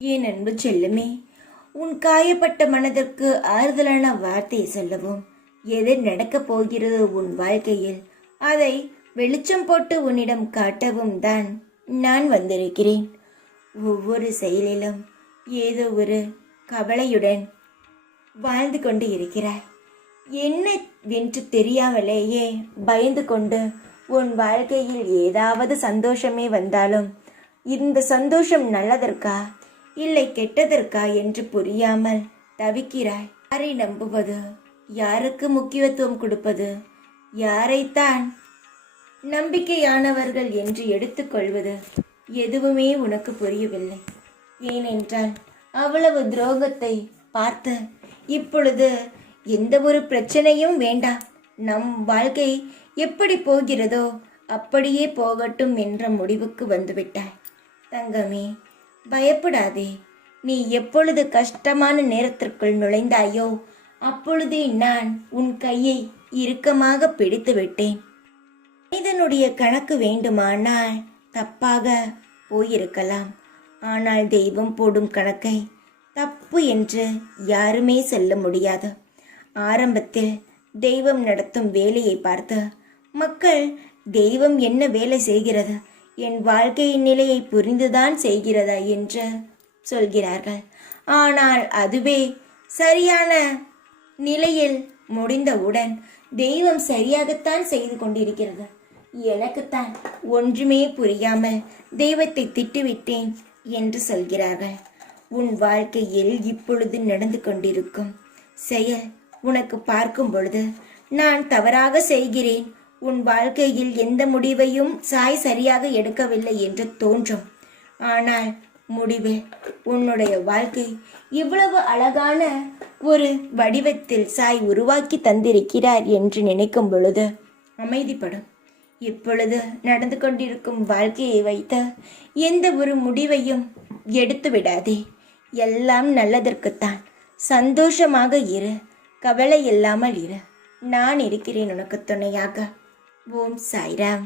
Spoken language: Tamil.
என் அன்பு செல்லுமே, உன் காயப்பட்ட மனதிற்கு ஆறுதலான வார்த்தை சொல்லவும், எது நடக்கப் போகிறதோ உன் வாழ்க்கையில் அதை வெளிச்சம் போட்டு உன்னிடம் காட்டவும் தான் நான் வந்திருக்கிறேன். ஒவ்வொரு செயலிலும் ஏதோ ஒரு கவலையுடன் வாழ்ந்து கொண்டு இருக்கிறாய். என்ன வென்று தெரியாமலேயே பயந்து கொண்டு உன் வாழ்க்கையில் ஏதாவது சந்தோஷமே வந்தாலும் இந்த சந்தோஷம் நல்லதற்கா இல்லை கெட்டதற்கா என்று புரியாமல் தவிக்கிறாய். யாரை நம்புவது, யாருக்கு முக்கியத்துவம் கொடுப்பது, யாரைத்தான் நம்பிக்கையானவர்கள் என்று எடுத்துக்கொள்வது எதுவுமே உனக்கு புரியவில்லை. ஏனென்றால் அவ்வளவு துரோகத்தை பார்த்து இப்பொழுது எந்த ஒரு பிரச்சனையும் வேண்டாம், நம் வாழ்க்கை எப்படி போகிறதோ அப்படியே போகட்டும் என்ற முடிவுக்கு வந்துவிட்டாய். தங்கமே, பயப்படாதே. நீ எப்பொழுது கஷ்டமான நேரத்திற்குள் நுழைந்தாயோ அப்பொழுதே நான் உன் கையை இறுக்கமாக பிடித்து விட்டேன். மனிதனுடைய கணக்கு வேண்டுமானால் தப்பாக போயிருக்கலாம், ஆனால் தெய்வம் போடும் கணக்கை தப்பு என்று யாருமே சொல்ல முடியாது. ஆரம்பத்தில் தெய்வம் நடத்தும் வேலையை பார்த்து மக்கள் தெய்வம் என்ன வேலை செய்கிறது, என் வாழ்க்கையின் நிலையை புரிந்துதான் செய்கிறதா என்று சொல்கிறார்கள். ஆனால் அதுவே சரியான நிலையில் முடிந்தவுடன் தெய்வம் சரியாகத்தான் செய்து கொண்டிருக்கிறது. எனக்குத்தான் ஒன்றுமே புரியாமல் தெய்வத்தை திட்டுவிட்டேன் என்று சொல்கிறார்கள். உன் வாழ்க்கையில் இப்பொழுது நடந்து கொண்டிருக்கும் செயல் உனக்கு பார்க்கும் பொழுது நான் தவறாக செய்கிறேன், உன் வாழ்க்கையில் எந்த முடிவையும் சரியாக எடுக்கவில்லை என்று தோன்றும். ஆனால் முடிவில் உன்னுடைய வாழ்க்கை இவ்வளவு அழகான ஒரு வடிவத்தில் உருவாக்கி தந்திருக்கிறார் என்று நினைக்கும் பொழுது அமைதிப்படும். இப்பொழுது நடந்து கொண்டிருக்கும் வாழ்க்கையை வைத்து எந்த ஒரு முடிவையும் எடுத்து விடாதே. எல்லாம் நல்லதற்குத்தான். சந்தோஷமாக இரு, கவலை இல்லாமல் இரு. நான் இருக்கிறேன் உனக்கு துணையாக. ஓம் சாய்ராம்.